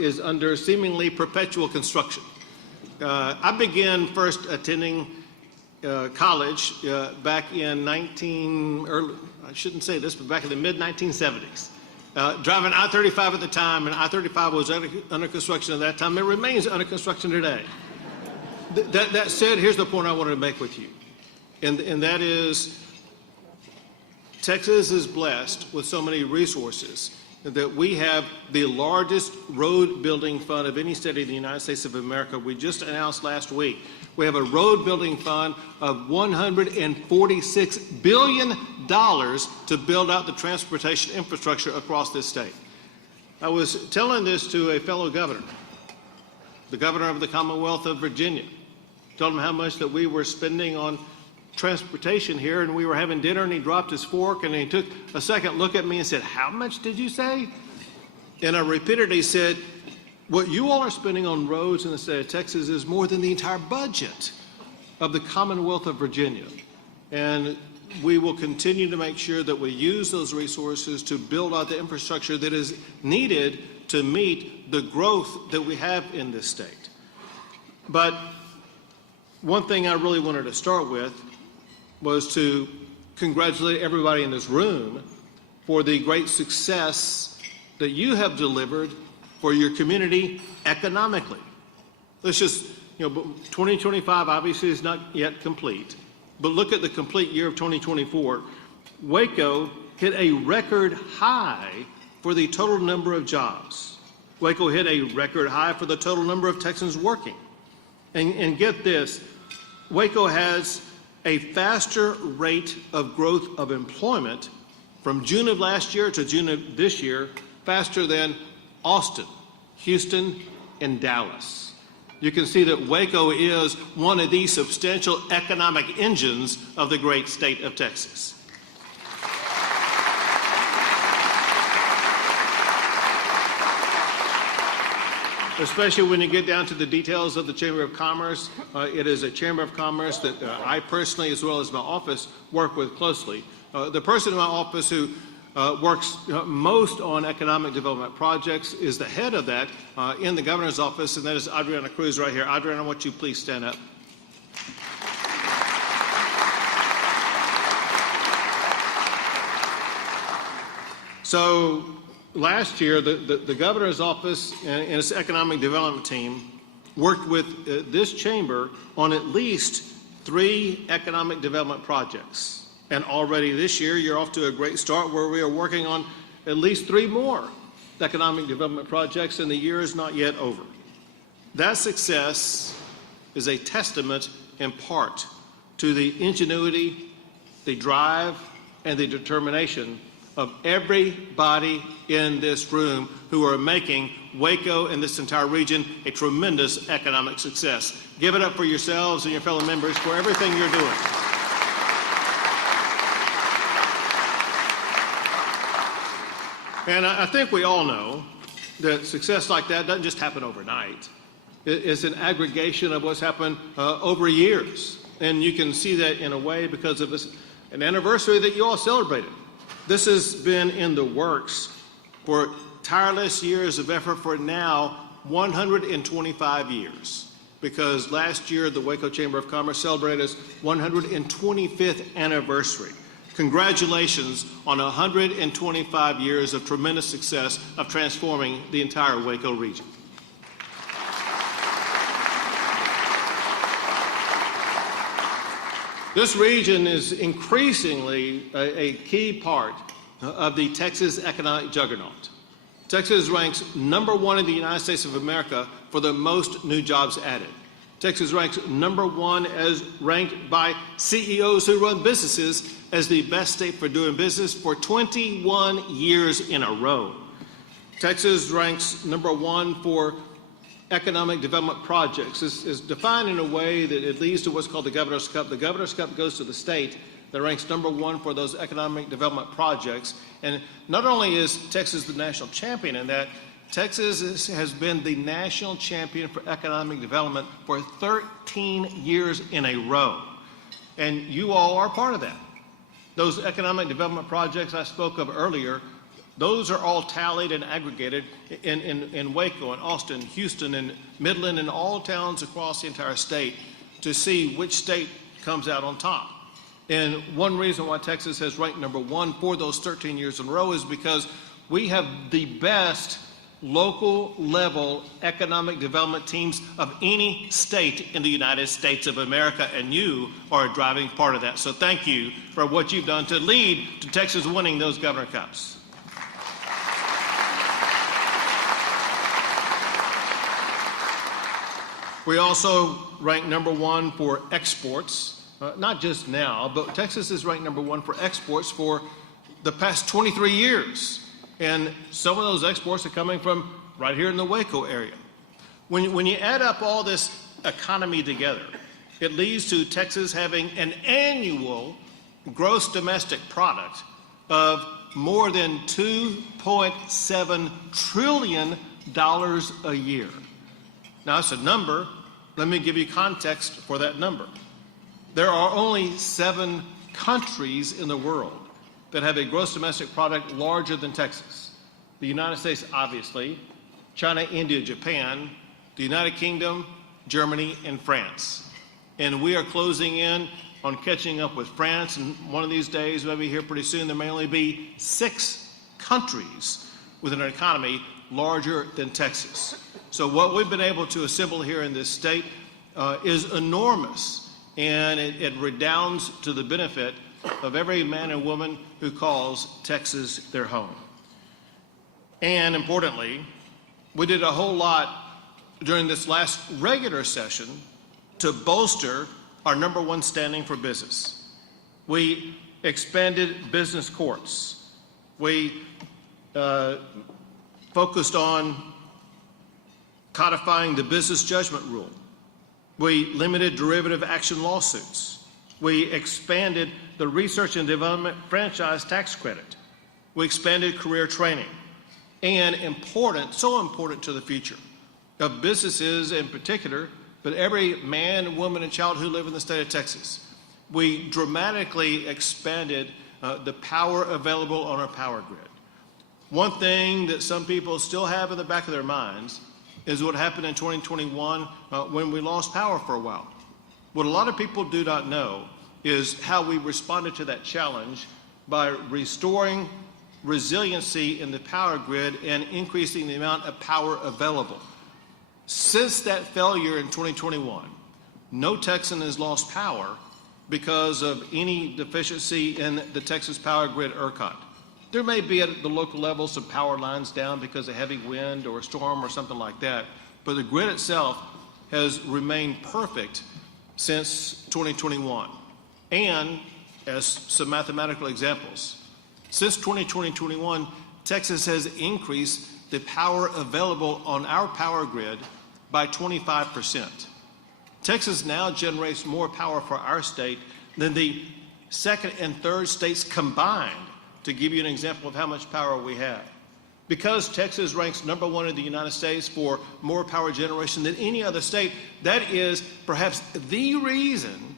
is under seemingly perpetual construction. I began first attending college back in I shouldn't say this, but back in the mid-1970s. Driving I-35 at the time, and I-35 was under construction at that time. It remains under construction today. That said, here's the point I wanted to make with you, and that is Texas is blessed with so many resources that we have the largest road building fund of any state in the United States of America. We just announced last week we have a road building fund of $146 billion to build out the transportation infrastructure across this state. I was telling this to a fellow governor, the governor of the Commonwealth of Virginia. Told him how much that we were spending on transportation here, and we were having dinner, and he dropped his fork, and he took a second look at me and said, "How much did you say?" And I repeated, he said, "What you all are spending on roads in the state of Texas is more than the entire budget of the Commonwealth of Virginia." And we will continue to make sure that we use those resources to build out the infrastructure that is needed to meet the growth that we have in this state. But one thing I really wanted to start with was to congratulate everybody in this room for the great success that you have delivered for your community economically. Let's just, 2025 obviously is not yet complete, but look at the complete year of 2024. Waco hit a record high for the total number of jobs. Waco hit a record high for the total number of Texans working. And get this, Waco has a faster rate of growth of employment from June of last year to June of this year, faster than Austin, Houston, and Dallas. You can see that Waco is one of the substantial economic engines of the great state of Texas. Especially when you get down to the details of the Chamber of Commerce. It is a Chamber of Commerce that I personally, as well as my office, work with closely. The person in my office who works most on economic development projects is the head of that in the governor's office, and that is Adriana Cruz right here. Adriana, I want you to please stand up. So last year, the governor's office and its economic development team worked with this chamber on at least 3 economic development projects. And already this year, you're off to a great start where we are working on at least 3 more economic development projects, and the year is not yet over. That success is a testament in part to the ingenuity, the drive, and the determination of everybody in this room who are making Waco and this entire region a tremendous economic success. Give it up for yourselves and your fellow members for everything you're doing. And I think we all know that success like that doesn't just happen overnight. It's an aggregation of what's happened over years. And you can see that in a way because of an anniversary that you all celebrated. This has been in the works for tireless years of effort for now 125 years. Because last year, the Waco Chamber of Commerce celebrated its 125th anniversary. Congratulations on 125 years of tremendous success of transforming the entire Waco region. This region is increasingly a key part of the Texas economic juggernaut. Texas ranks #1 in the United States of America for the most new jobs added. Texas ranks #1 as ranked by CEOs who run businesses as the best state for doing business for 21 years in a row. Texas ranks #1 for economic development projects. This is defined in a way that it leads to what's called the Governor's Cup. The Governor's Cup goes to the state that ranks #1 for those economic development projects. And not only is Texas the national champion in that, Texas has been the national champion for economic development for 13 years in a row. And you all are part of that. Those economic development projects I spoke of earlier Those are all tallied and aggregated in Waco and Austin, Houston, and Midland, and all towns across the entire state to see which state comes out on top. And one reason why Texas has ranked number one for those 13 years in a row is because we have the best local level economic development teams of any state in the United States of America, and you are a driving part of that. So thank you for what you've done to lead to Texas winning those Governor Cups. We also rank number one for exports, not just now, but Texas is ranked number one for exports for the past 23 years. And some of those exports are coming from right here in the Waco area. When you add up all this economy together, it leads to Texas having an annual gross domestic product of more than $2.7 trillion a year. Now, that's a number. Let me give you context for that number. There are only 7 countries in the world that have a gross domestic product larger than Texas. The United States, obviously, China, India, Japan, the United Kingdom, Germany, and France. And we are closing in on catching up with France, and one of these days, maybe here pretty soon, there may only be 6 countries with an economy larger than Texas. So what we've been able to assemble here in this state is enormous, and it redounds to the benefit of every man and woman who calls Texas their home. And importantly, we did a whole lot during this last regular session to bolster our number one standing for business. We expanded business courts. We focused on codifying the business judgment rule. We limited derivative action lawsuits. We expanded the research and development franchise tax credit. We expanded career training. And important, so important to the future of businesses in particular, but every man, woman, and child who live in the state of Texas. We dramatically expanded the power available on our power grid. One thing that some people still have in the back of their minds is what happened in 2021 when we lost power for a while. What a lot of people do not know is how we responded to that challenge by restoring resiliency in the power grid and increasing the amount of power available. Since that failure in 2021, no Texan has lost power because of any deficiency in the Texas power grid ERCOT. There may be at the local level some power lines down because of heavy wind or a storm or something like that, but the grid itself has remained perfect since 2021. And as some mathematical examples, since 2021, Texas has increased the power available on our power grid by 25%. Texas now generates more power for our state than the second and third states combined, to give you an example of how much power we have. Because Texas ranks number one in the United States for more power generation than any other state, that is perhaps the reason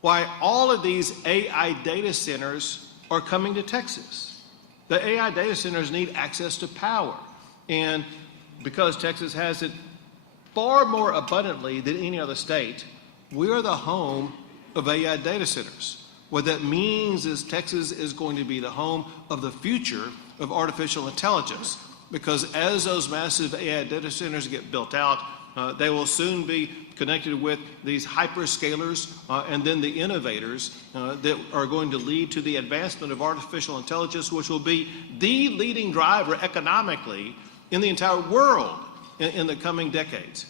why all of these AI data centers are coming to Texas. The AI data centers need access to power. And because Texas has it far more abundantly than any other state, we are the home of AI data centers. What that means is Texas is going to be the home of the future of artificial intelligence, because as those massive AI data centers get built out, they will soon be connected with these hyperscalers and then the innovators that are going to lead to the advancement of artificial intelligence, which will be the leading driver economically in the entire world in the coming decades.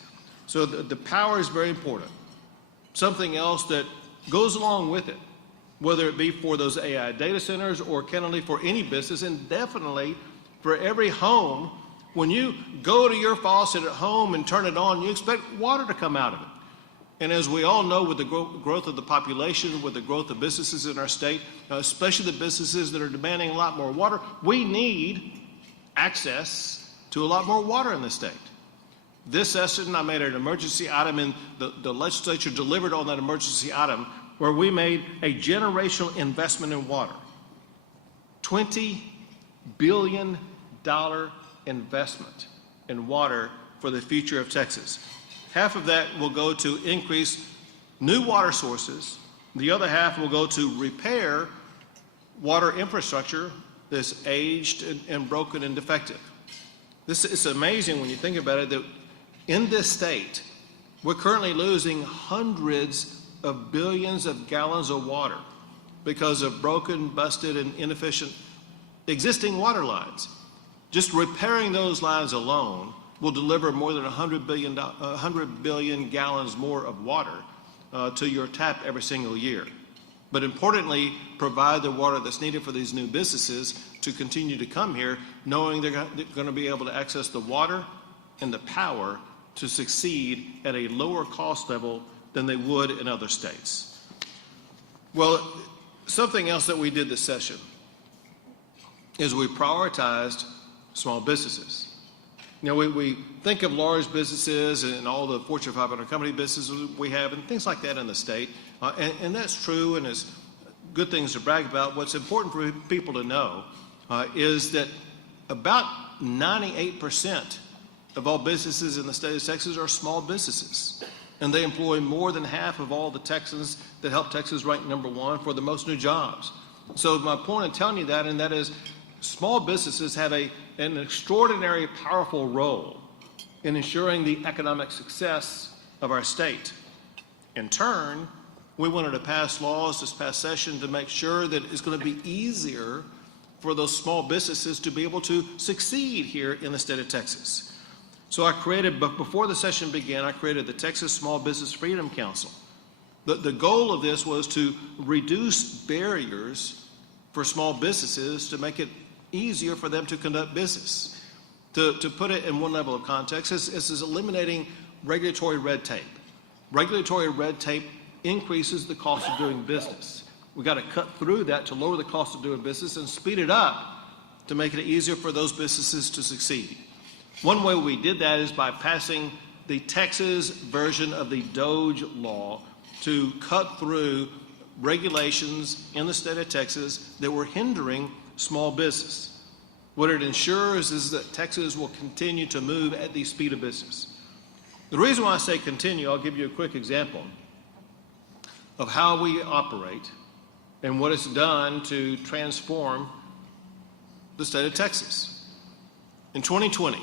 So the power is very important. Something else that goes along with it, whether it be for those AI data centers or candidly for any business, and definitely for every home. When you go to your faucet at home and turn it on, you expect water to come out of it. And as we all know, with the growth of the population, with the growth of businesses in our state, especially the businesses that are demanding a lot more water, we need access to a lot more water in the state. This session, I made an emergency item, and the legislature delivered on that emergency item, where we made a generational investment in water. $20 billion investment in water for the future of Texas. Half of that will go to increase new water sources. The other half will go to repair water infrastructure that's aged and broken and defective. This is amazing when you think about it, that in this state, we're currently losing hundreds of billions of gallons of water because of broken, busted, and inefficient existing water lines. Just repairing those lines alone will deliver more than 100 billion gallons more of water to your tap every single year. But importantly, provide the water that's needed for these new businesses to continue to come here, knowing they're going to be able to access the water and the power to succeed at a lower cost level than they would in other states. Well, something else that we did this session is we prioritized small businesses. You know, we think of large businesses and all the Fortune 500 company businesses we have and things like that in the state, and that's true and it's good things to brag about. What's important for people to know is that about 98% of all businesses in the state of Texas are small businesses, and they employ more than half of all the Texans that help Texas rank #1 for the most new jobs. So my point in telling you that, and that is small businesses have an extraordinary, powerful role in ensuring the economic success of our state. In turn, we wanted to pass laws this past session to make sure that it's going to be easier for those small businesses to be able to succeed here in the state of Texas. So I created, but before the session began, I created the Texas Small Business Freedom Council. The goal of this was to reduce barriers for small businesses to make it easier for them to conduct business. To put it in one level of context, this is eliminating regulatory red tape. Regulatory red tape increases the cost of doing business. We've got to cut through that to lower the cost of doing business and speed it up to make it easier for those businesses to succeed. One way we did that is by passing the Texas version of the DOGE law to cut through regulations in the state of Texas that were hindering small business. What it ensures is that Texas will continue to move at the speed of business. The reason why I say continue, I'll give you a quick example of how we operate and what it's done to transform the state of Texas. In 2020,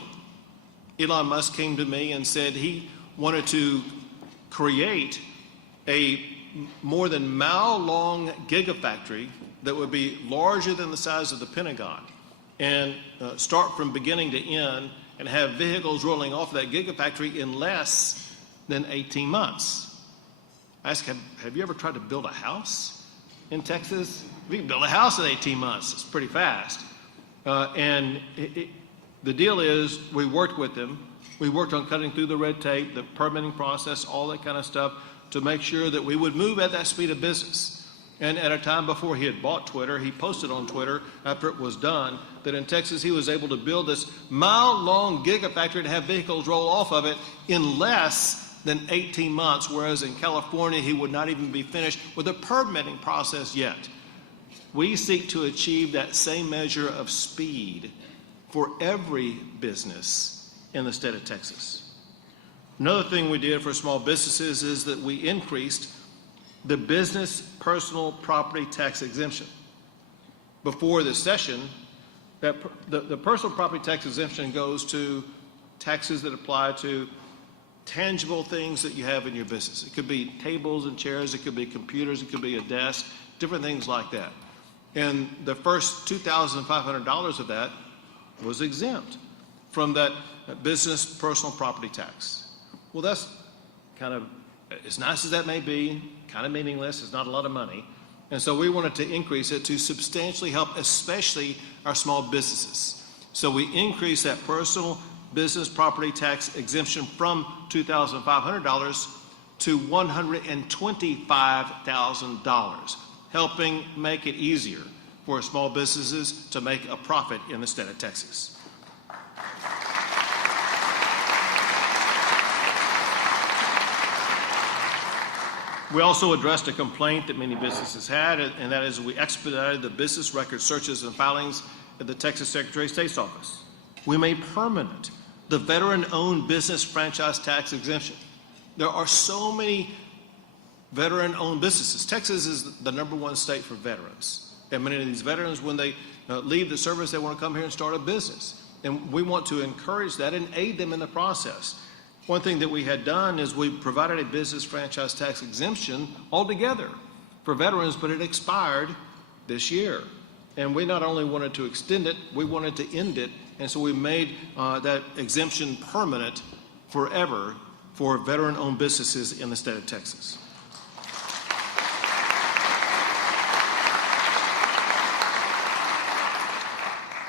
Elon Musk came to me and said he wanted to create a more than mile-long gigafactory that would be larger than the size of the Pentagon and start from beginning to end and have vehicles rolling off that gigafactory in less than 18 months. I asked, have you ever tried to build a house in Texas? We can build a house in 18 months. It's pretty fast. The deal is we worked with them. We worked on cutting through the red tape, the permitting process, all that kind of stuff to make sure that we would move at that speed of business. And at a time before he had bought Twitter, he posted on Twitter after it was done that in Texas he was able to build this mile-long gigafactory to have vehicles roll off of it in less than 18 months, whereas in California he would not even be finished with the permitting process yet. We seek to achieve that same measure of speed for every business in the state of Texas. Another thing we did for small businesses is that we increased the business personal property tax exemption. Before this session, the personal property tax exemption goes to taxes that apply to tangible things that you have in your business. It could be tables and chairs, it could be computers, it could be a desk, different things like that. And the first $2,500 of that was exempt from that business personal property tax. Well, that's kind of, as nice as that may be, kind of meaningless. It's not a lot of money. And so we wanted to increase it to substantially help, especially our small businesses. So we increased that personal business property tax exemption from $2,500 to $125,000, helping make it easier for small businesses to make a profit in the state of Texas. We also addressed a complaint that many businesses had, and that is we expedited the business record searches and filings at the Texas Secretary of State's office. We made permanent the veteran-owned business franchise tax exemption. There are so many veteran-owned businesses. Texas is the #1 state for veterans. And many of these veterans, when they leave the service, they want to come here and start a business. And we want to encourage that and aid them in the process. One thing that we had done is we provided a business franchise tax exemption altogether for veterans, but it expired this year. And we not only wanted to extend it, we wanted to end it. And so we made that exemption permanent forever for veteran-owned businesses in the state of Texas.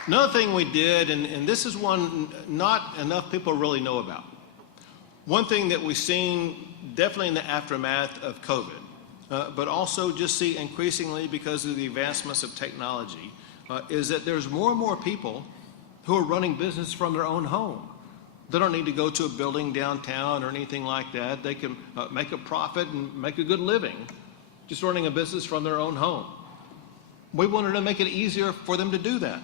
Another thing we did, and this is one not enough people really know about. One thing that we've seen definitely in the aftermath of COVID, but also just see increasingly because of the advancements of technology, is that there's more and more people who are running business from their own home. They don't need to go to a building downtown or anything like that. They can make a profit and make a good living just running a business from their own home. We wanted to make it easier for them to do that.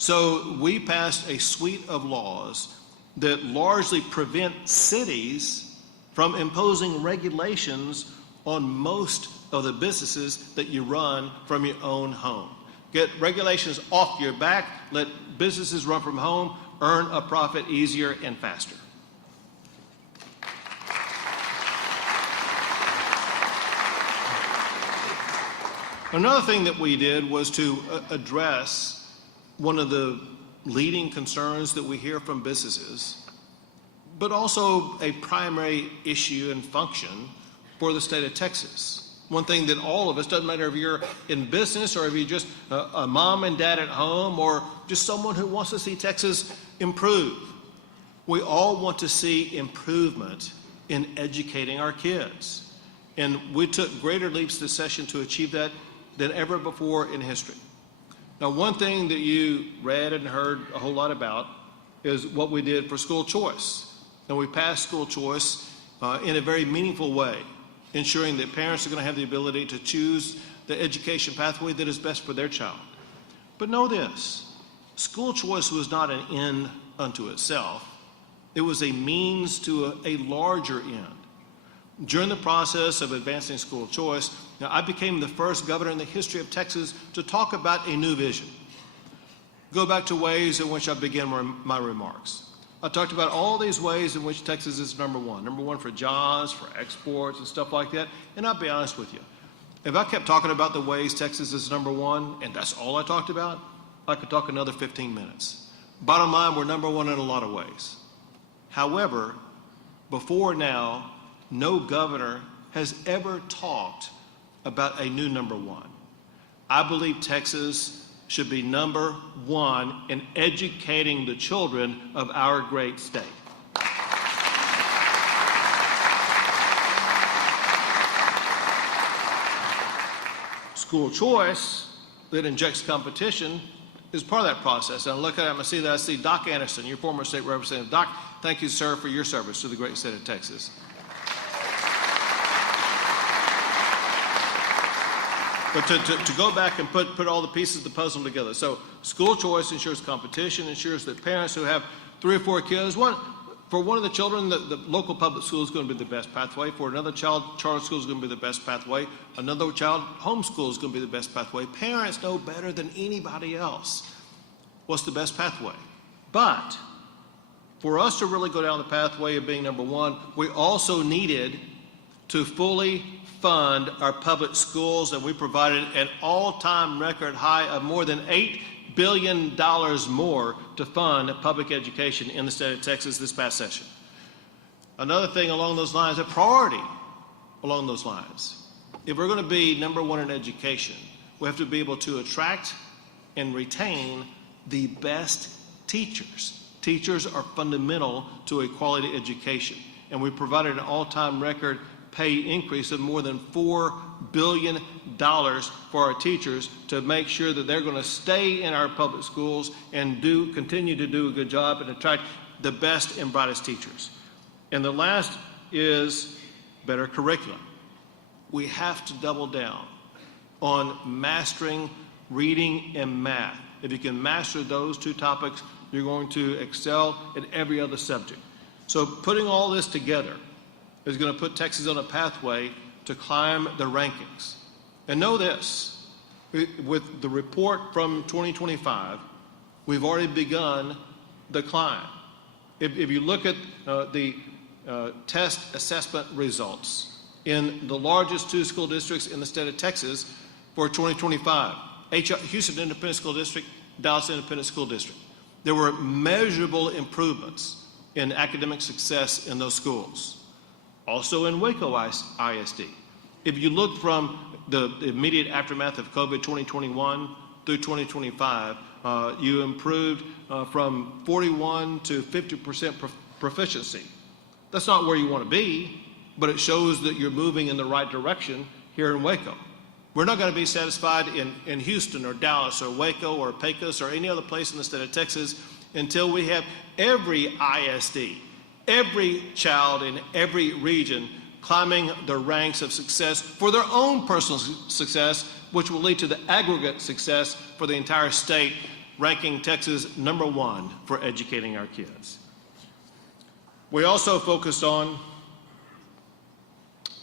So we passed a suite of laws that largely prevent cities from imposing regulations on most of the businesses that you run from your own home. Get regulations off your back, let businesses run from home, earn a profit easier and faster. Another thing that we did was to address one of the leading concerns that we hear from businesses, but also a primary issue and function for the state of Texas. One thing that all of us, doesn't matter if you're in business or if you're just a mom and dad at home or just someone who wants to see Texas improve, we all want to see improvement in educating our kids. And we took greater leaps this session to achieve that than ever before in history. Now, one thing that you read and heard a whole lot about is what we did for school choice. And we passed school choice in a very meaningful way, ensuring that parents are going to have the ability to choose the education pathway that is best for their child. But know this, school choice was not an end unto itself. It was a means to a larger end. During the process of advancing school choice, now I became the first governor in the history of Texas to talk about a new vision. Go back to ways in which I began my remarks. I talked about all these ways in which Texas is number one for jobs, for exports, and stuff like that. And I'll be honest with you, if I kept talking about the ways Texas is number one, and that's all I talked about, I could talk another 15 minutes. Bottom line, we're number one in a lot of ways. However, before now, no governor has ever talked about a new number one. I believe Texas should be number one in educating the children of our great state. School choice that injects competition is part of that process. And I look at it and I see Doc Anderson, your former state representative. Doc, thank you, sir, for your service to the great state of Texas. But to go back and put all the pieces of the puzzle together. So school choice ensures competition, ensures that parents who have 3 or 4 kids, for one of the children, the local public school is going to be the best pathway. For another child, charter school is going to be the best pathway. Another child, homeschool is going to be the best pathway. Parents know better than anybody else what's the best pathway. But for us to really go down the pathway of being number one, we also needed to fully fund our public schools, and we provided an all-time record high of more than $8 billion more to fund public education in the state of Texas this past session. Another thing along those lines, a priority along those lines, if we're going to be number one in education, we have to be able to attract and retain the best teachers. Teachers are fundamental to a quality education, and we provided an all-time record pay increase of more than $4 billion for our teachers to make sure that they're going to stay in our public schools and continue to do a good job and attract the best and brightest teachers. And the last is better curriculum. We have to double down on mastering reading and math. If you can master those two topics, you're going to excel in every other subject. So putting all this together is going to put Texas on a pathway to climb the rankings. And know this, with the report from 2025, we've already begun the climb. If you look at the test assessment results in the largest two school districts in the state of Texas for 2025, Houston Independent School District, Dallas Independent School District, there were measurable improvements in academic success in those schools. Also in Waco ISD. If you look from the immediate aftermath of COVID 2021 through 2025, you improved from 41 to 50% proficiency. That's not where you want to be, but it shows that you're moving in the right direction here in Waco. We're not going to be satisfied in Houston or Dallas or Waco or Pecos or any other place in the state of Texas until we have every ISD, every child in every region climbing the ranks of success for their own personal success, which will lead to the aggregate success for the entire state, ranking Texas #1 for educating our kids. We also focused on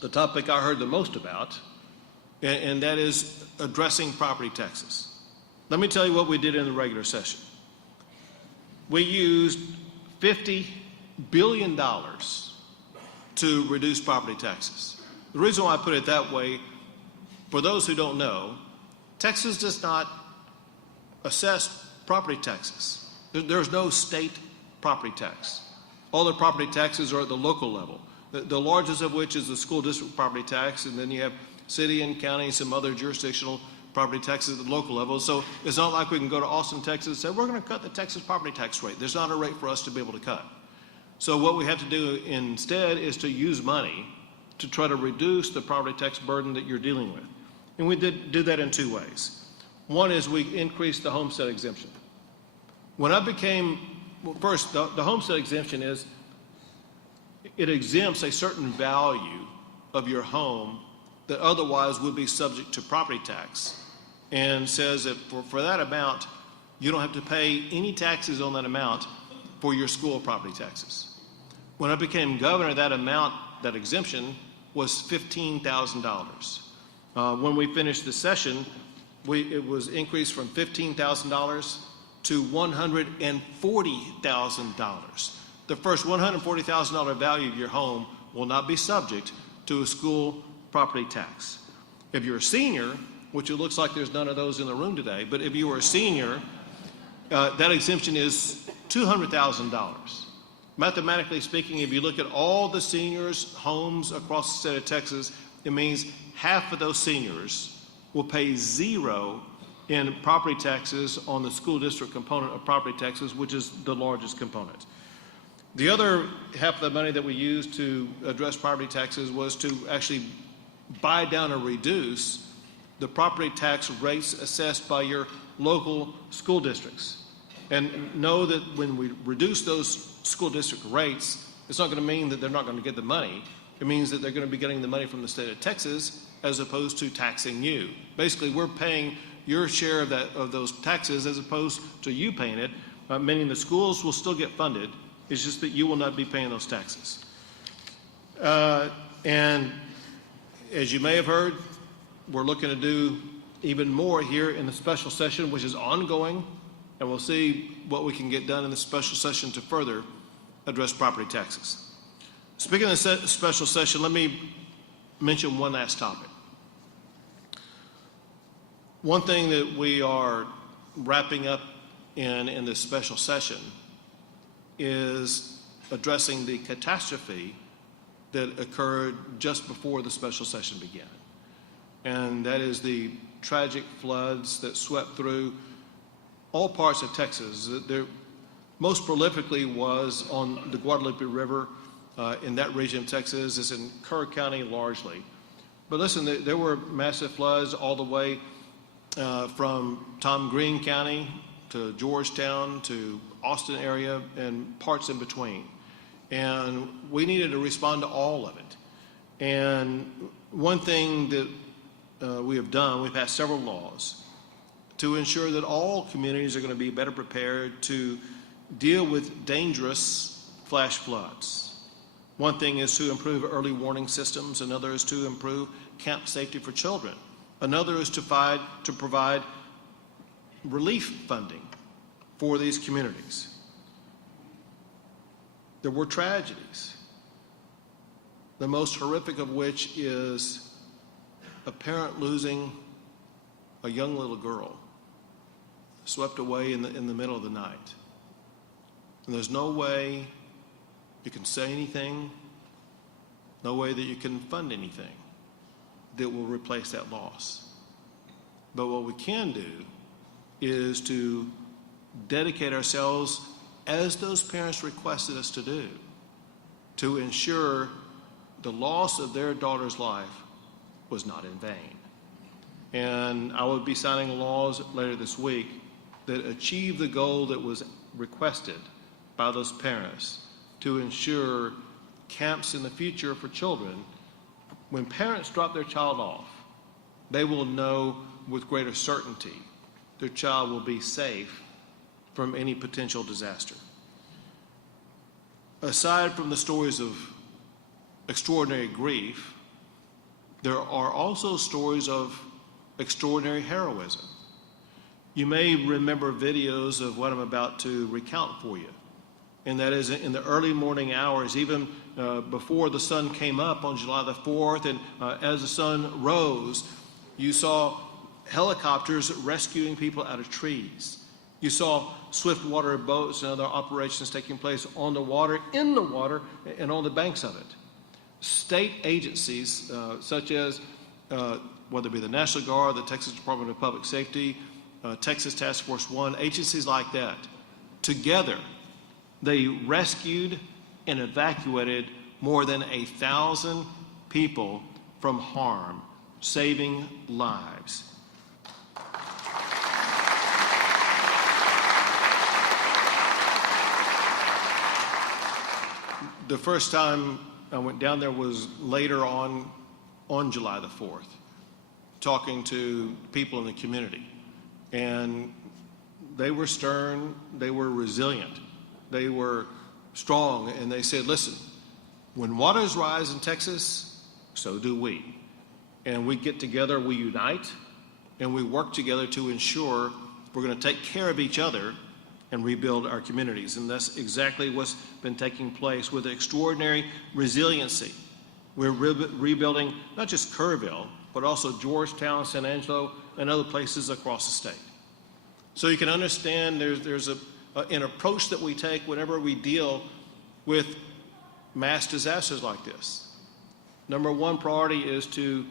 the topic I heard the most about, and that is addressing property taxes. Let me tell you what we did in the regular session. We used $50 billion to reduce property taxes. The reason why I put it that way, for those who don't know, Texas does not assess property taxes. There's no state property tax. All the property taxes are at the local level, the largest of which is the school district property tax, and then you have city and county and some other jurisdictional property taxes at the local level. So it's not like we can go to Austin, Texas and say, we're going to cut the Texas property tax rate. There's not a rate for us to be able to cut. So what we have to do instead is to use money to try to reduce the property tax burden that you're dealing with. And we did do that in two ways. One is we increased the homestead exemption. When I became, well, first, the homestead exemption is, it exempts a certain value of your home that otherwise would be subject to property tax, and says that for that amount, you don't have to pay any taxes on that amount for your school property taxes. When I became governor, that amount, that exemption, was $15,000. When we finished the session, it was increased from $15,000 to $140,000. The first $140,000 value of your home will not be subject to a school property tax. If you're a senior, which it looks like there's none of those in the room today, but if you were a senior, that exemption is $200,000. Mathematically speaking, if you look at all the seniors' homes across the state of Texas, it means half of those seniors will pay zero in property taxes on the school district component of property taxes, which is the largest component. The other half of the money that we used to address property taxes was to actually buy down or reduce the property tax rates assessed by your local school districts. And know that when we reduce those school district rates, it's not going to mean that they're not going to get the money. It means that they're going to be getting the money from the state of Texas as opposed to taxing you. Basically, we're paying your share of those taxes as opposed to you paying it, meaning the schools will still get funded. It's just that you will not be paying those taxes. And as you may have heard, we're looking to do even more here in the special session, which is ongoing, and we'll see what we can get done in the special session to further address property taxes. Speaking of the special session, let me mention one last topic. One thing that we are wrapping up in this special session is addressing the catastrophe that occurred just before the special session began. And that is the tragic floods that swept through all parts of Texas. There most prolifically was on the Guadalupe River in that region of Texas. It's in Kerr County largely. But listen, there were massive floods all the way from Tom Green County to Georgetown to Austin area and parts in between. And we needed to respond to all of it. And one thing that we have done, we've passed several laws to ensure that all communities are going to be better prepared to deal with dangerous flash floods. One thing is to improve early warning systems. Another is to improve camp safety for children. Another is to provide relief funding for these communities. There were tragedies, the most horrific of which is a parent losing a young little girl swept away in the middle of the night. And there's no way you can say anything, no way that you can fund anything that will replace that loss. But what we can do is to dedicate ourselves, as those parents requested us to do, to ensure the loss of their daughter's life was not in vain. And I will be signing laws later this week that achieve the goal that was requested by those parents to ensure camps in the future for children, when parents drop their child off, they will know with greater certainty their child will be safe from any potential disaster. Aside from the stories of extraordinary grief, there are also stories of extraordinary heroism. You may remember videos of what I'm about to recount for you. And that is in the early morning hours, even before the sun came up on July the 4th, and as the sun rose, you saw helicopters rescuing people out of trees. You saw swift water boats and other operations taking place on the water, in the water, and on the banks of it. State agencies such as, whether it be the National Guard, the Texas Department of Public Safety, Texas Task Force 1, agencies like that, together, they rescued and evacuated more than 1,000 people from harm, saving lives. The first time I went down there was later on July the 4th, talking to people in the community. And they were stern, they were resilient, they were strong, and they said, listen, when waters rise in Texas, so do we. And we get together, we unite, and we work together to ensure we're going to take care of each other and rebuild our communities. And that's exactly what's been taking place with extraordinary resiliency. We're rebuilding not just Kerrville, but also Georgetown, San Angelo, and other places across the state. So you can understand there's an approach that we take whenever we deal with mass disasters like this. Number one priority is to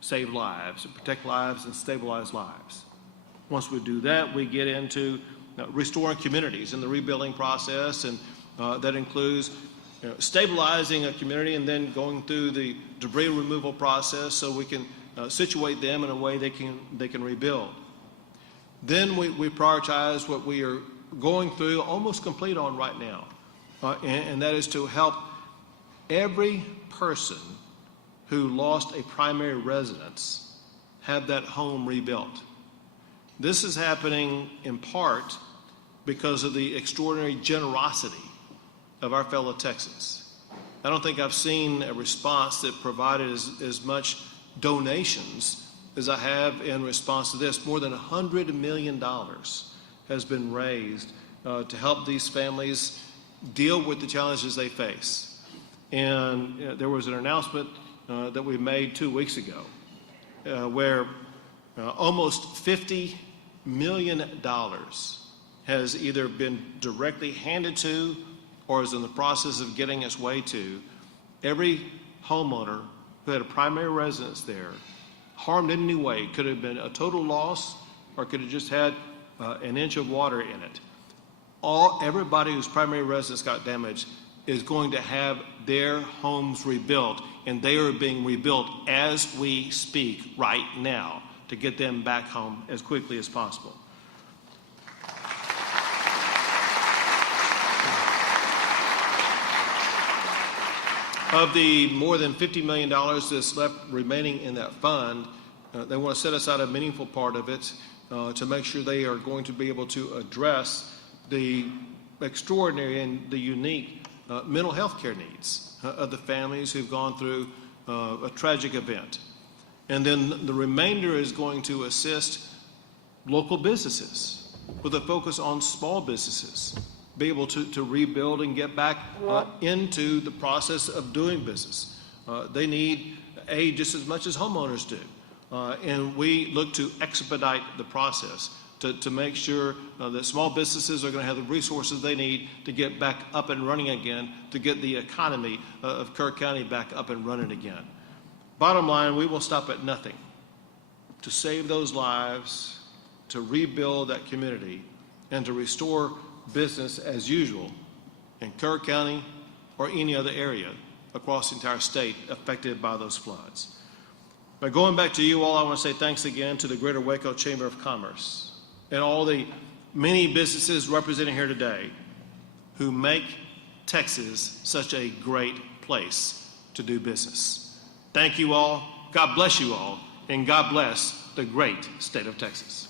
save lives, to protect lives and stabilize lives. Once we do that, we get into restoring communities in the rebuilding process, and that includes stabilizing a community and then going through the debris removal process so we can situate them in a way they can rebuild. Then we prioritize what we are going through, almost complete on right now, and that is to help every person who lost a primary residence have that home rebuilt. This is happening in part because of the extraordinary generosity of our fellow Texans. I don't think I've seen a response that provided as much donations as I have in response to this. More than $100 million has been raised to help these families deal with the challenges they face. And there was an announcement that we made 2 weeks ago where almost $50 million has either been directly handed to or is in the process of getting its way to every homeowner who had a primary residence there, harmed in any way. It could have been a total loss or could have just had an inch of water in it. Everybody whose primary residence got damaged is going to have their homes rebuilt, and they are being rebuilt as we speak right now to get them back home as quickly as possible. Of the more than $50 million that's left remaining in that fund, they want to set aside a meaningful part of it to make sure they are going to be able to address the extraordinary and the unique mental health care needs of the families who've gone through a tragic event. And then the remainder is going to assist local businesses with a focus on small businesses, be able to rebuild and get back into the process of doing business. They need aid just as much as homeowners do. And we look to expedite the process to make sure that small businesses are going to have the resources they need to get back up and running again, to get the economy of Kirk County back up and running again. Bottom line, we will stop at nothing to save those lives, to rebuild that community, and to restore business as usual in Kirk County or any other area across the entire state affected by those floods. But going back to you all, I want to say thanks again to the Greater Waco Chamber of Commerce and all the many businesses represented here today who make Texas such a great place to do business. Thank you all, God bless you all, and God bless the great state of Texas.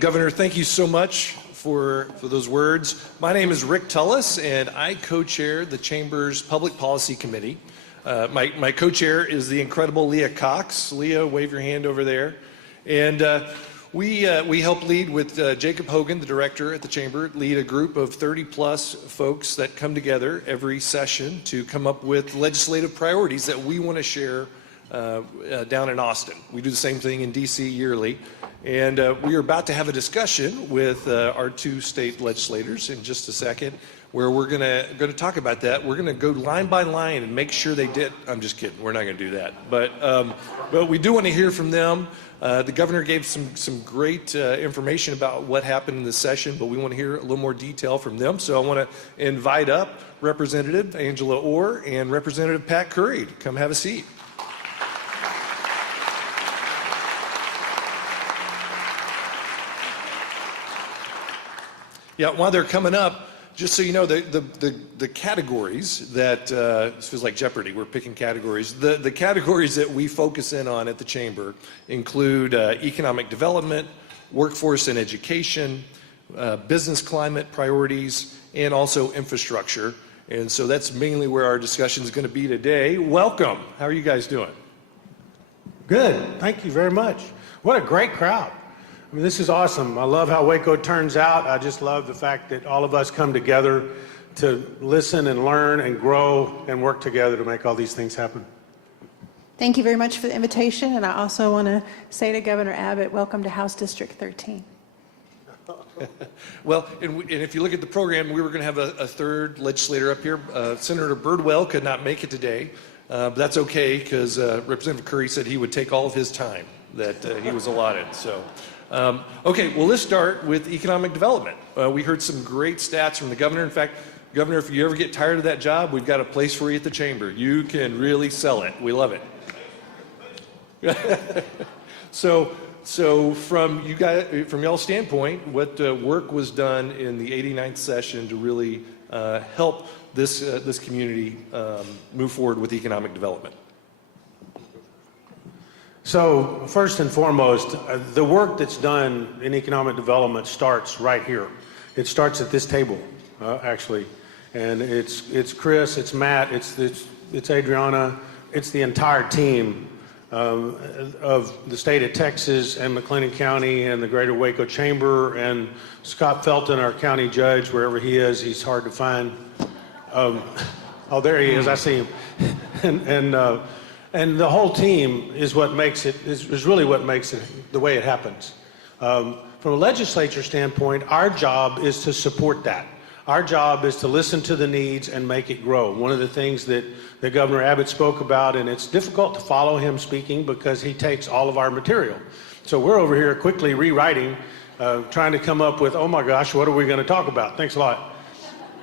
Governor, thank you so much for those words. My name is Rick Tullis, and I co-chair the Chamber's Public Policy Committee. My co-chair is the incredible Leah Cox. Leah, wave your hand over there. And we help lead with Jacob Hogan, the director at the Chamber, lead a group of 30-plus folks that come together every session to come up with legislative priorities that we want to share down in Austin. We do the same thing in D.C. yearly. And we are about to have a discussion with our two state legislators in just a second, where we're going to talk about that. We're going to go line by line and make sure they did. I'm just kidding. We're not going to do that. But we do want to hear from them. The governor gave some great information about what happened in this session, but we want to hear a little more detail from them. So I want to invite up Representative Angela Orr and Representative Pat Curry to come have a seat. Yeah, while they're coming up, just so you know, the categories that, this feels like Jeopardy, we're picking categories. The categories that we focus in on at the Chamber include economic development, workforce and education, business climate priorities, and also infrastructure. And so that's mainly where our discussion is going to be today. Welcome. How are you guys doing? Good. Thank you very much. What a great crowd. I mean, this is awesome. I love how Waco turns out. I just love the fact that all of us come together to listen and learn and grow and work together to make all these things happen. Thank you very much for the invitation. And I also want to say to Governor Abbott, welcome to House District 13. Well, and if you look at the program, we were going to have a third legislator up here. Senator Birdwell could not make it today, but that's okay because Representative Curry said he would take all of his time that he was allotted. So. Okay, well, let's start with economic development. We heard some great stats from the governor. In fact, Governor, if you ever get tired of that job, we've got a place for you at the Chamber. You can really sell it. We love it. So from you guys, from y'all's standpoint, what work was done in the 89th session to really help this community move forward with economic development? So first and foremost, the work that's done in economic development starts right here. It starts at this table, actually. And it's Chris, it's Matt, it's Adriana, it's the entire team of the state of Texas and McLennan County and the Greater Waco Chamber and Scott Felton, our county judge, wherever he is, he's hard to find. Oh, there he is, I see him. And the whole team is what makes it, is really what makes it the way it happens. From a legislature standpoint, our job is to support that. Our job is to listen to the needs and make it grow. One of the things that Governor Abbott spoke about, and it's difficult to follow him speaking because he takes all of our material. So we're over here quickly rewriting, trying to come up with, oh my gosh, what are we going to talk about? Thanks a lot.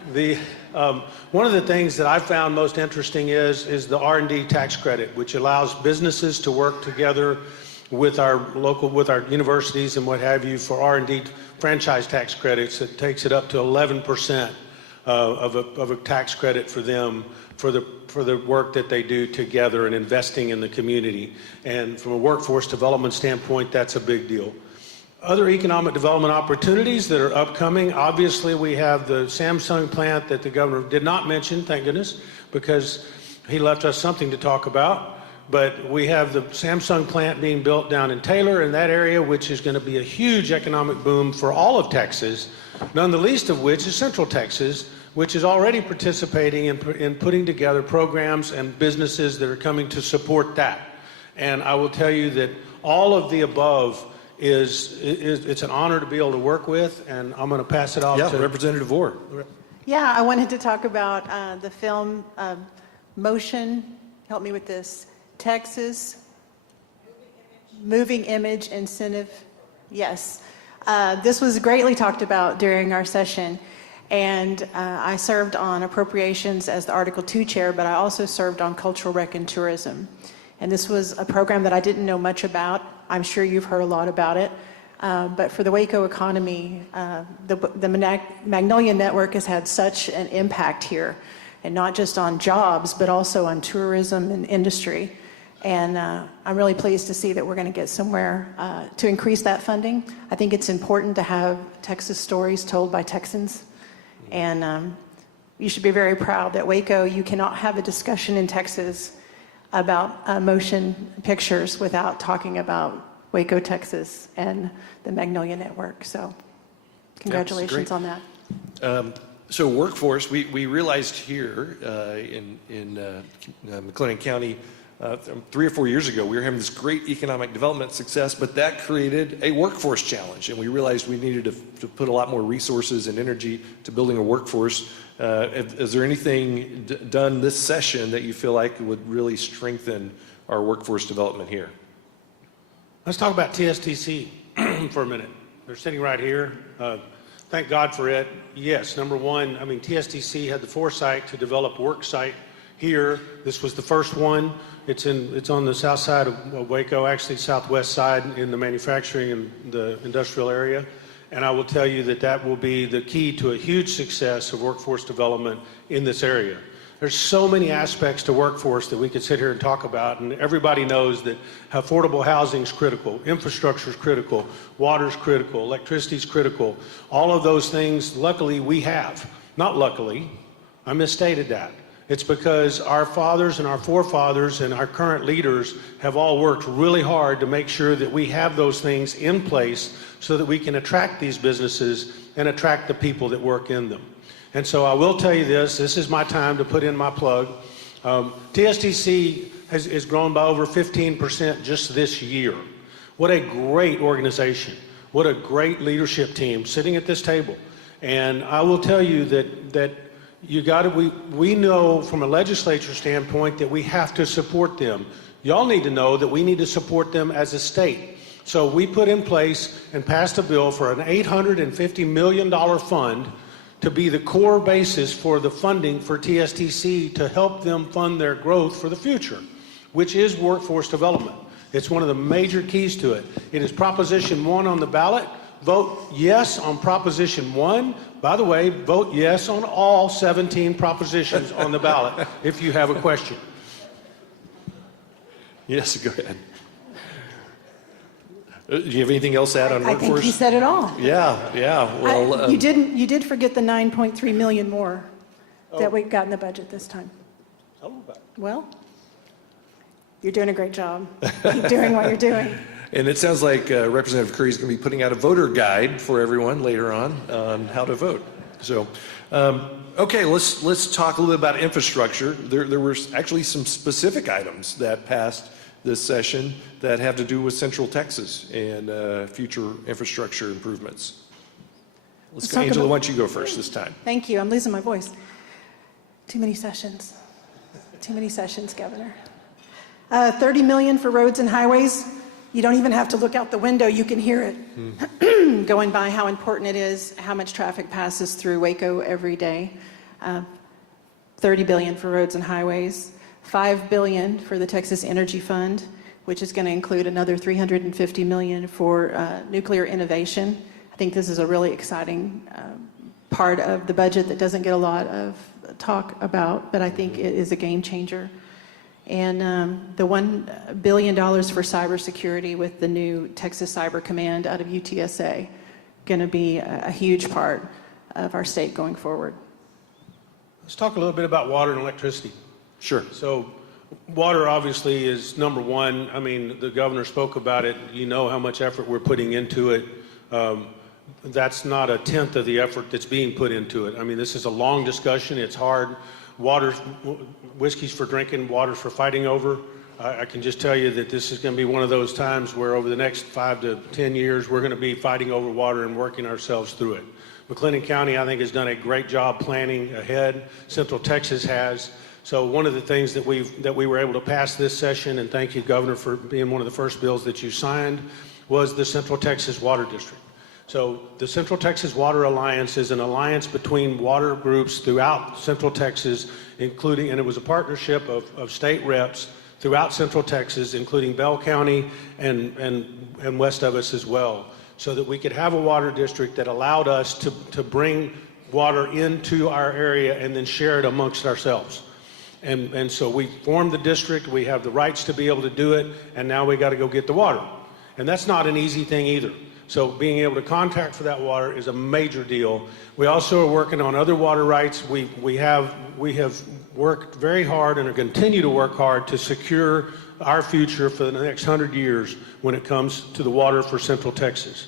One of the things that I found most interesting is the R&D tax credit, which allows businesses to work together with our universities and what have you for R&D franchise tax credits. It takes it up to 11% of a tax credit for them for the work that they do together and investing in the community. And from a workforce development standpoint, that's a big deal. Other economic development opportunities that are upcoming, obviously we have the Samsung plant that the governor did not mention, thank goodness, because he left us something to talk about. But we have the Samsung plant being built down in Taylor in that area, which is going to be a huge economic boom for all of Texas, none the least of which is Central Texas, which is already participating in putting together programs and businesses that are coming to support that. And I will tell you that all of the above it's an honor to be able to work with, and I'm going to pass it off to Representative Orr. Yeah, I wanted to talk about the film Motion, help me with this, Texas Moving Image Incentive. Yes. This was greatly talked about during our session, and I served on appropriations as the Article 2 chair, but I also served on cultural rec and tourism. And this was a program that I didn't know much about. I'm sure you've heard a lot about it. But for the Waco economy, the Magnolia Network has had such an impact here, and not just on jobs, but also on tourism and industry. And I'm really pleased to see that we're going to get somewhere to increase that funding. I think it's important to have Texas stories told by Texans. And you should be very proud that Waco, you cannot have a discussion in Texas about motion pictures without talking about Waco, Texas, and the Magnolia Network. So congratulations on that. So workforce, we realized here in McLennan County 3 or 4 years ago, we were having this great economic development success, but that created a workforce challenge, and we realized we needed to put a lot more resources and energy to building a workforce. Is there anything done this session that you feel like would really strengthen our workforce development here? Let's talk about TSTC for a minute. They're sitting right here. Thank God for it. Yes, number one, I mean, TSTC had the foresight to develop a work site here. This was the first one. It's on the south side of Waco, actually southwest side in the manufacturing and the industrial area. And I will tell you that that will be the key to a huge success of workforce development in this area. There's so many aspects to workforce that we could sit here and talk about, and everybody knows that affordable housing is critical, infrastructure is critical, water is critical, electricity is critical. All of those things, luckily, we have. Not luckily, I misstated that. It's because our fathers and our forefathers and our current leaders have all worked really hard to make sure that we have those things in place so that we can attract these businesses and attract the people that work in them. And so I will tell you this is my time to put in my plug. TSTC has grown by over 15% just this year. What a great organization. What a great leadership team sitting at this table. And I will tell you that we know from a legislature standpoint that we have to support them. Y'all need to know that we need to support them as a state. So we put in place and passed a bill for an $850 million fund to be the core basis for the funding for TSTC to help them fund their growth for the future, which is workforce development. It's one of the major keys to it. It is Proposition 1 on the ballot. Vote yes on Proposition 1. By the way, vote yes on all 17 propositions on the ballot if you have a question. Yes, go ahead. Do you have anything else to add on workforce? I think he said it all. Yeah. Well, you did forget the 9.3 million more that we got in the budget this time. Tell them about it. Well, you're doing a great job. Keep doing what you're doing. And it sounds like Representative Curry is going to be putting out a voter guide for everyone later on how to vote. So, okay, let's talk a little bit about infrastructure. There were actually some specific items that passed this session that have to do with Central Texas and future infrastructure improvements. Let's go, Angela, why don't you go first this time? Thank you. I'm losing my voice. Too many sessions. Too many sessions, Governor. $30 million for roads and highways. You don't even have to look out the window. You can hear it going by, how important it is, how much traffic passes through Waco every day. $30 billion for roads and highways, $5 billion for the Texas Energy Fund, which is going to include another $350 million for nuclear innovation. I think this is a really exciting part of the budget that doesn't get a lot of talk about, but I think it is a game changer. And the $1 billion for cybersecurity with the new Texas Cyber Command out of UTSA, going to be a huge part of our state going forward. Let's talk a little bit about water and electricity. Sure. So water obviously is number one. I mean, the governor spoke about it. You know how much effort we're putting into it. That's not a tenth of the effort that's being put into it. I mean, this is a long discussion. It's hard. Whiskey's for drinking, water's for fighting over. I can just tell you that this is going to be one of those times where over the next 5 to 10 years, we're going to be fighting over water and working ourselves through it. McLennan County, I think, has done a great job planning ahead. Central Texas has. So one of the things that we were able to pass this session, and thank you, Governor, for being one of the first bills that you signed, was the Central Texas Water District. So the Central Texas Water Alliance is an alliance between water groups throughout Central Texas, including, and it was a partnership of state reps throughout Central Texas, including Bell County and west of us as well, so that we could have a water district that allowed us to bring water into our area and then share it amongst ourselves. And so we formed the district, we have the rights to be able to do it, and now we got to go get the water. And that's not an easy thing either. So being able to contract for that water is a major deal. We also are working on other water rights. We have worked very hard and are continue to work hard to secure our future for the next 100 years when it comes to the water for Central Texas.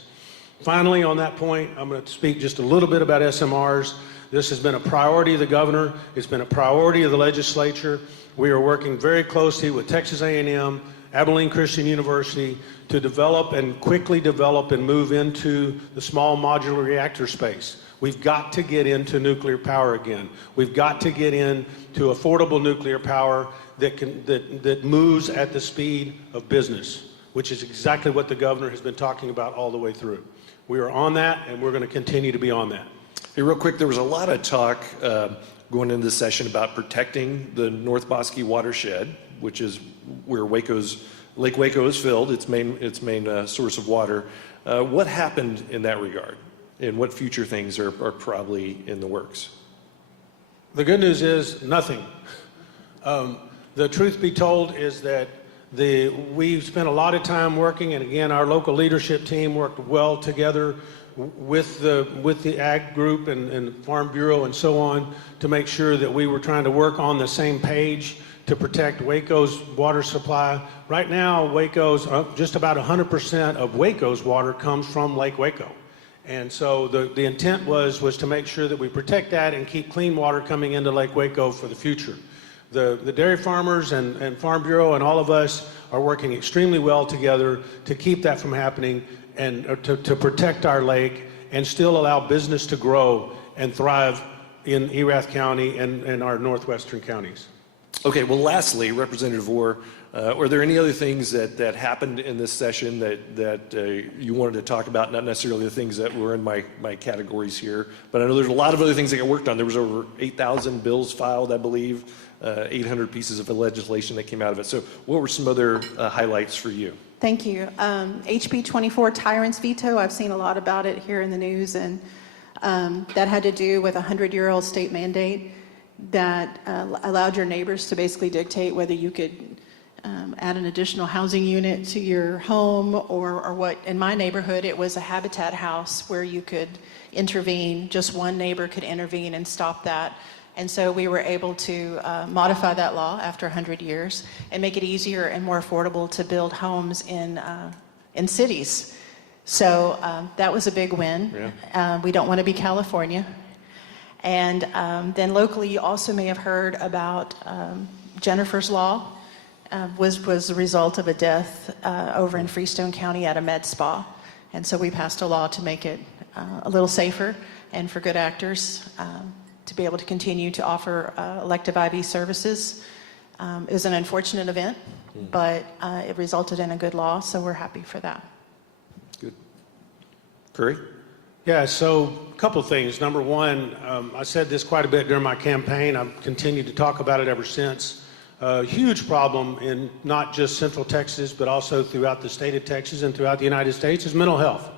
Finally, on that point, I'm going to speak just a little bit about SMRs. This has been a priority of the governor. It's been a priority of the legislature. We are working very closely with Texas A&M, Abilene Christian University, to develop and quickly develop and move into the small modular reactor space. We've got to get into nuclear power again. We've got to get into affordable nuclear power that moves at the speed of business, which is exactly what the governor has been talking about all the way through. We are on that, and we're going to continue to be on that. Hey, real quick, there was a lot of talk going into this session about protecting the North Bosque watershed, which is where Lake Waco is filled, its main source of water. What happened in that regard, and what future things are probably in the works? The good news is nothing. The truth be told is that we've spent a lot of time working, and again, our local leadership team worked well together with the Ag Group and Farm Bureau and so on to make sure that we were trying to work on the same page to protect Waco's water supply. Right now, Waco's, just about 100% of Waco's water comes from Lake Waco. And so the intent was to make sure that we protect that and keep clean water coming into Lake Waco for the future. The dairy farmers and Farm Bureau and all of us are working extremely well together to keep that from happening and to protect our lake and still allow business to grow and thrive in Erath County and our northwestern counties. Okay, well, lastly, Representative Orr, are there any other things that happened in this session that you wanted to talk about? Not necessarily the things that were in my categories here, but I know there's a lot of other things that got worked on. There was over 8,000 bills filed, I believe, 800 pieces of legislation that came out of it. So what were some other highlights for you? Thank you. HB 24, tyrant's veto, I've seen a lot about it here in the news, and that had to do with a 100-year-old state mandate that allowed your neighbors to basically dictate whether you could add an additional housing unit to your home or what. In my neighborhood, it was a habitat house where you could intervene. Just one neighbor could intervene and stop that. And so we were able to modify that law after 100 years and make it easier and more affordable to build homes in cities. So that was a big win. Yeah. We don't want to be California. And then locally, you also may have heard about Jennifer's Law. Was the result of a death over in Freestone County at a med spa. And so we passed a law to make it a little safer and for good actors to be able to continue to offer elective IV services. It was an unfortunate event, but it resulted in a good law, so we're happy for that. Good. Curry? Yeah, so a couple things. Number one, I said this quite a bit during my campaign. I've continued to talk about it ever since. A huge problem in not just Central Texas, but also throughout the state of Texas and throughout the United States is mental health.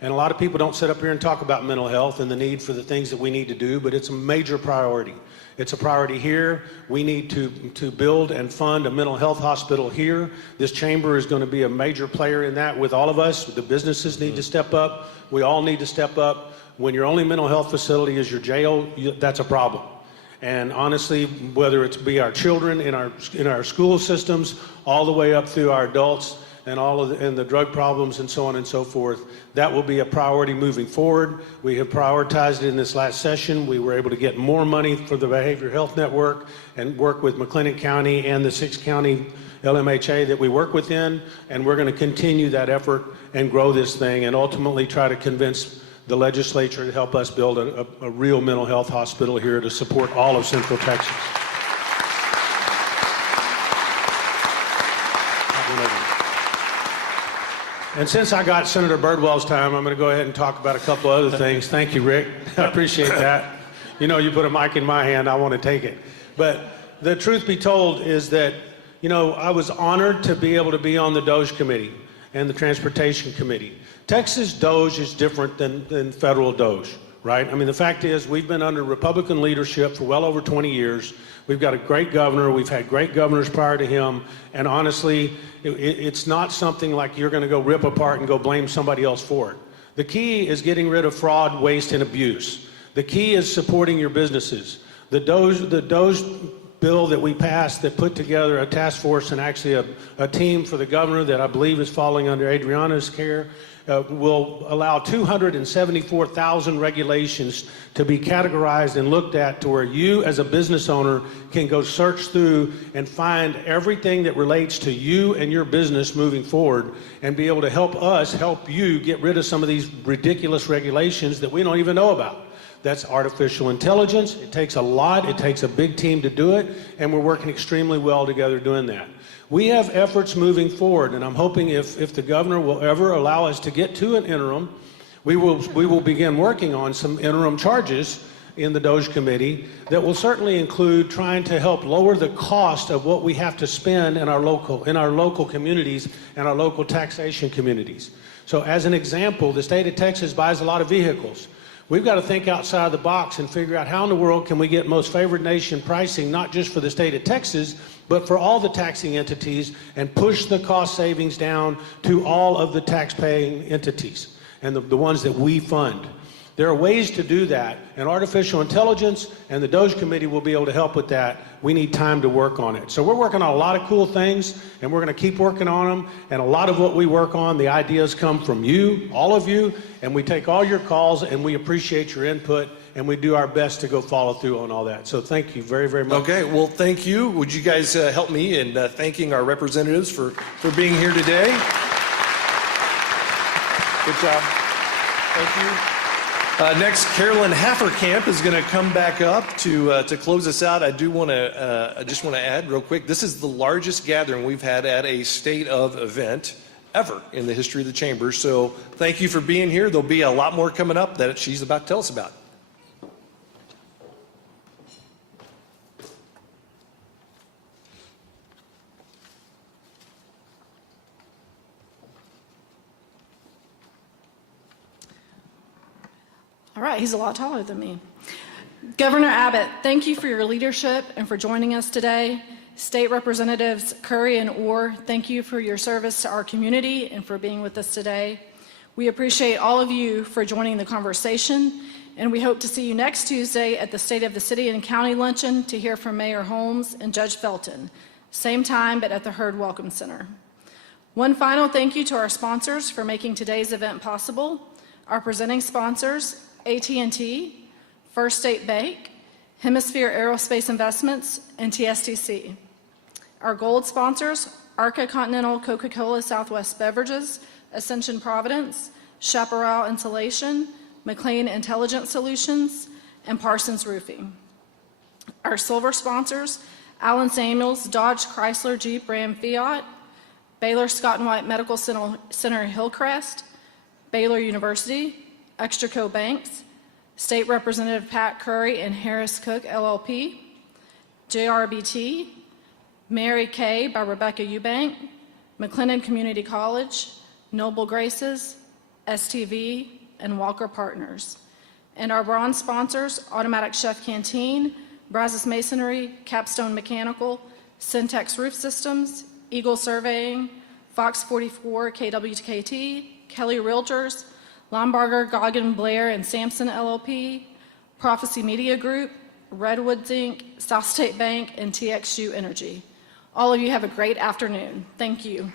And a lot of people don't sit up here and talk about mental health and the need for the things that we need to do, but it's a major priority. It's a priority here. We need to build and fund a mental health hospital here. This chamber is going to be a major player in that with all of us. The businesses need to step up. We all need to step up. When your only mental health facility is your jail, that's a problem. And honestly, whether it's be our children in our school systems, all the way up through our adults, and all of the drug problems and so on and so forth, that will be a priority moving forward. We have prioritized it in this last session. We were able to get more money for the Behavioral Health Network and work with McLennan County and the 6-county LMHA that we work within, and we're going to continue that effort and grow this thing and ultimately try to convince the legislature to help us build a real mental health hospital here to support all of Central Texas. And since I got Senator Birdwell's time, I'm going to go ahead and talk about a couple other things. Thank you, Rick. I appreciate that. You know, you put a mic in my hand, I want to take it. But the truth be told is that, you know, I was honored to be able to be on the DOJ committee and the Transportation Committee. Texas DOJ is different than federal DOJ, right? I mean, the fact is we've been under Republican leadership for well over 20 years. We've got a great governor. We've had great governors prior to him. And honestly, it's not something like you're going to go rip apart and go blame somebody else for it. The key is getting rid of fraud, waste, and abuse. The key is supporting your businesses. The DOJ bill that we passed that put together a task force and actually a team for the governor that I believe is falling under Adriana's care will allow 274,000 regulations to be categorized and looked at to where you as a business owner can go search through and find everything that relates to you and your business moving forward and be able to help us help you get rid of some of these ridiculous regulations that we don't even know about. That's artificial intelligence. It takes a lot. It takes a big team to do it, and we're working extremely well together doing that. We have efforts moving forward, and I'm hoping if the governor will ever allow us to get to an interim, we will begin working on some interim charges in the DOJ committee that will certainly include trying to help lower the cost of what we have to spend in our local communities and our local taxation communities. So as an example, the state of Texas buys a lot of vehicles. We've got to think outside the box and figure out how in the world can we get most favored nation pricing, not just for the state of Texas, but for all the taxing entities, and push the cost savings down to all of the tax-paying entities and the ones that we fund. There are ways to do that, and artificial intelligence and the DOJ committee will be able to help with that. We need time to work on it. So we're working on a lot of cool things, and we're going to keep working on them. And a lot of what we work on, the ideas come from you, all of you, and we take all your calls, and we appreciate your input, and we do our best to go follow through on all that. So thank you very, very much. Okay, well, thank you. Would you guys help me in thanking our representatives for being here today? Good job. Thank you. Next, Carolyn Hafferkamp is going to come back up to close us out. I just want to add real quick, this is the largest gathering we've had at a state of event ever in the history of the chamber. So thank you for being here. There'll be a lot more coming up that she's about to tell us about. All right, he's a lot taller than me. Governor Abbott, thank you for your leadership and for joining us today. State Representatives Curry and Orr, thank you for your service to our community and for being with us today. We appreciate all of you for joining the conversation, and we hope to see you next Tuesday at the State of the City and County Luncheon to hear from Mayor Holmes and Judge Felton. Same time, but at the Hurd Welcome Center. One final thank you to our sponsors for making today's event possible. Our presenting sponsors, AT&T, First State Bank, Hemisphere Aerospace Investments, and TSTC. Our gold sponsors, Arca Continental Coca-Cola Southwest Beverages, Ascension Providence, Chaparral Insulation, McLean Intelligent Solutions, and Parsons Roofing. Our silver sponsors, Allen Samuels, Dodge Chrysler Jeep Ram Fiat, Baylor Scott & White Medical Center Hillcrest, Baylor University, Extraco Banks, State Representative Pat Curry and Harris Cook LLP, JRBT, Mary Kay by Rebecca Eubank, McLennan Community College, Noble Graces, STV, and Walker Partners. And our bronze sponsors, Automatic Chef Canteen, Brazos Masonry, Capstone Mechanical, Syntex Roof Systems, Eagle Surveying, Fox 44 KWKT, Kelly Realtors, Lombarger, Goggin, Blair, and Sampson LLP, Prophecy Media Group, Redwoods Inc., South State Bank, and TXU Energy. All of you have a great afternoon. Thank you.